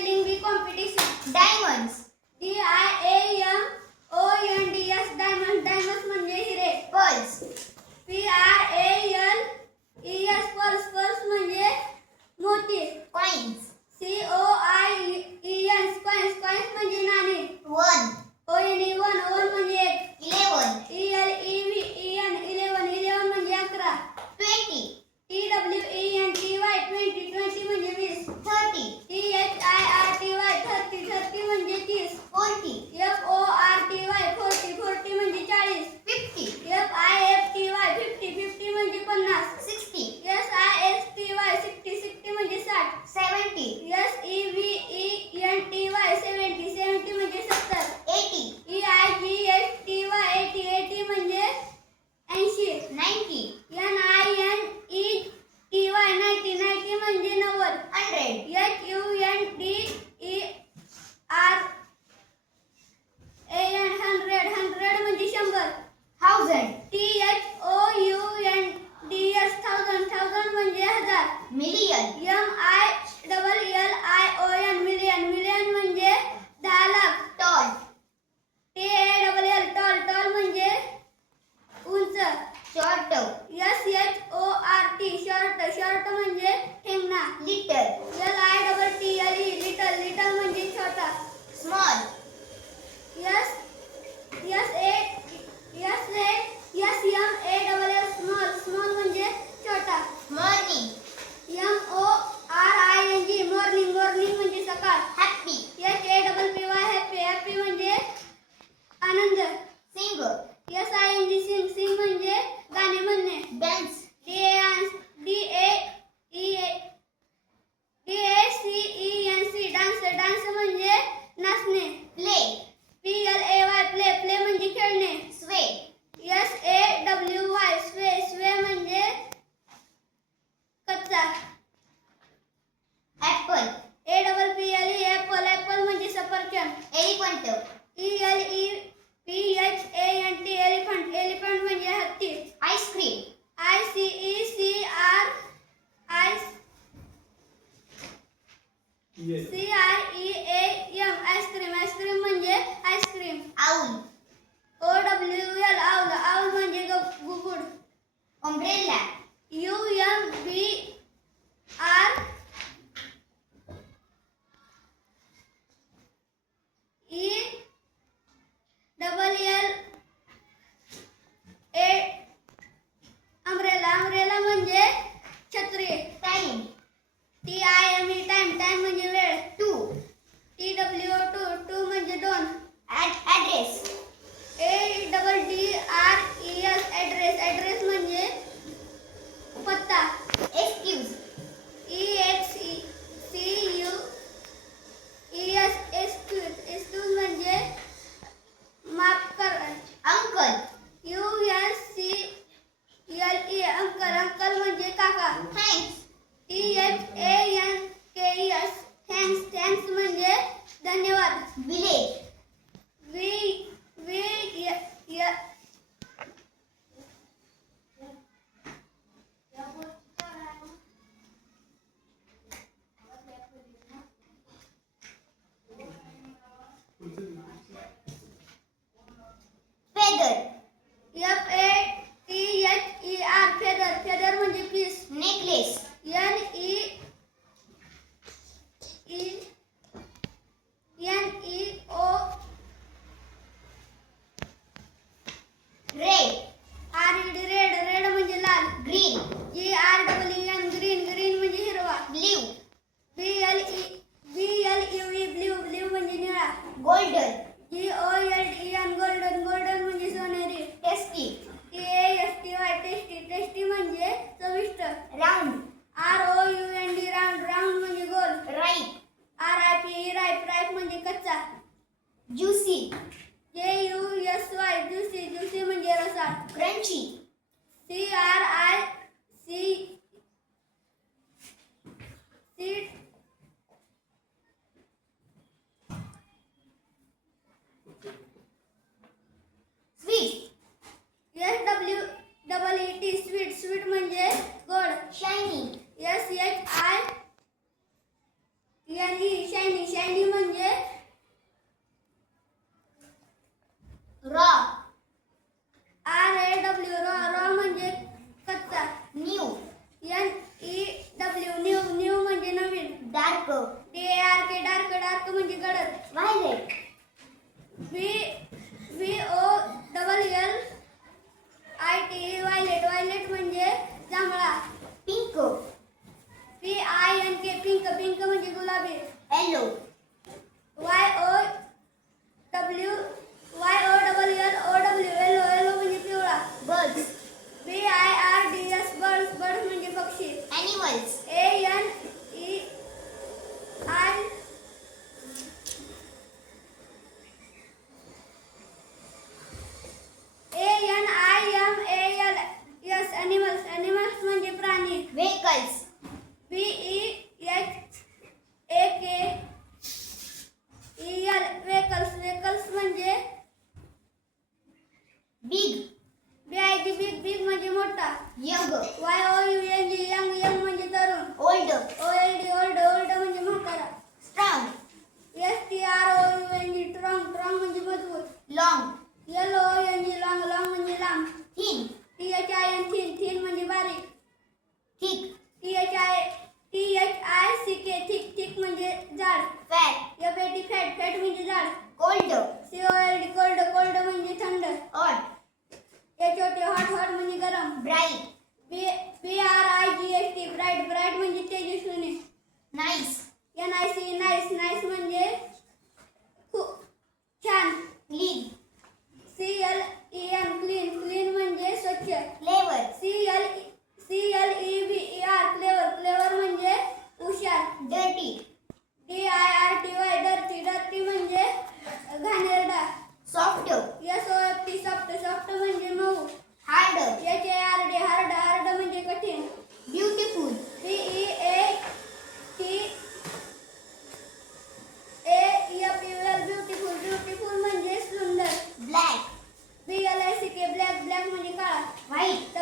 spelling bee competition. Diamonds. DIAMONDS diamonds. Diamonds म्हणजे हिरे. Pearls. PRALES pearls. Pearls म्हणजे मोती. Coins. COINS coins. Coins म्हणजे नाणे. One. ONE one. One म्हणजे एक. 11. ELEVEN 11 म्हणजे 11. 20. TWENTY 20 म्हणजे 20. 30. THIRTY 30 म्हणजे 30. 40. FORTY 40 म्हणजे 40. 50. FIFTY 50 म्हणजे 50. 60. SISTY 60 म्हणजे 60. 70. SEVENTY 70 म्हणजे 70. 80. EIGHTY 80 म्हणजे 80. 90. NINETY 90 म्हणजे 90. 100. HUNDER 100 म्हणजे 100. 1000. THOUNDS 1000 म्हणजे 1000. Million. MILLION मिलियन म्हणजे 10 लाख. Tall. TALL म्हणजे उंच. Short. SHORT म्हणजे ठेंगणा. Little. LITTLE म्हणजे छोटा. Small. SMALL म्हणजे छोटा. Morning. MORNING म्हणजे सकाळ. Happy. HAPPY म्हणजे आनंद. Sing. SING म्हणजे गाणे म्हणणे. Dance. DANCE म्हणजे नाचणे. Play. PLAY म्हणजे खेळणे. Sway. SAWY म्हणजे कच्चा. Apple. APPLE म्हणजे सफरचंद. Elephant. ELEPHANT म्हणजे हत्ती. Ice cream. ICECREAM आईस्क्रीम म्हणजे आईस्क्रीम. Owl. OWL म्हणजे गुबुड. Umbrella. umbrella म्हणजे छत्री. Time. TIME टाइम म्हणजे वेळ. Two. Dark. DARK dark dark म्हणजे गडद. व्हायलेट. VOLLIT व्हायलेट व्हायलेट म्हणजे जांभळा. पिंक. PINK पिंक पिंक म्हणजे गुलाबी. येलो. YOLLOW येलो येलो म्हणजे पिवळा. बर्ड्स. BIRDS बर्ड्स बर्ड्स म्हणजे पक्षी. एनिमल्स. ANIMALS animals animals म्हणजे प्राणी. व्हेकल्स. VEHAKEL vehicles vehicles म्हणजे बिग. BIG बिग म्हणजे मोठा. यंग. YOUNG यंग यंग म्हणजे तरुण. ओल्ड. OLD ओल्ड म्हणजे म्हातारा. स्ट्रॉंग. STRONG ट्रॉंग म्हणजे मजबूत. लॉंग. LONG लॉंग लॉंग म्हणजे लांब. थिन. THIN थिन म्हणजे बारीक. थिक. THICK थिक म्हणजे जाड. फॅट. FAT फॅट म्हणजे जाड. कोल्ड. COLD कोल्ड म्हणजे थंड. हॉट. HOT हॉट म्हणजे गरम. ब्राईट. BRIGHT ब्राईट म्हणजे तेजस्वी. नाईस. NIC नाईस म्हणजे खूप छान. क्लीन. CLEN क्लीन म्हणजे स्वच्छ. क्लेवर. CLEVER क्लेवर म्हणजे हुशार. डर्टी. DIRTY डर्टी म्हणजे घाणेरडा. सॉफ्ट. SOFT म्हणजे मऊ. हार्ड. HARD हार्ड म्हणजे कठीण. ब्युटिफुल. BEATAFUL ब्युटिफुल म्हणजे सुंदर. ब्लॅक. BLACK ब्लॅक म्हणजे काळा. व्हाईट.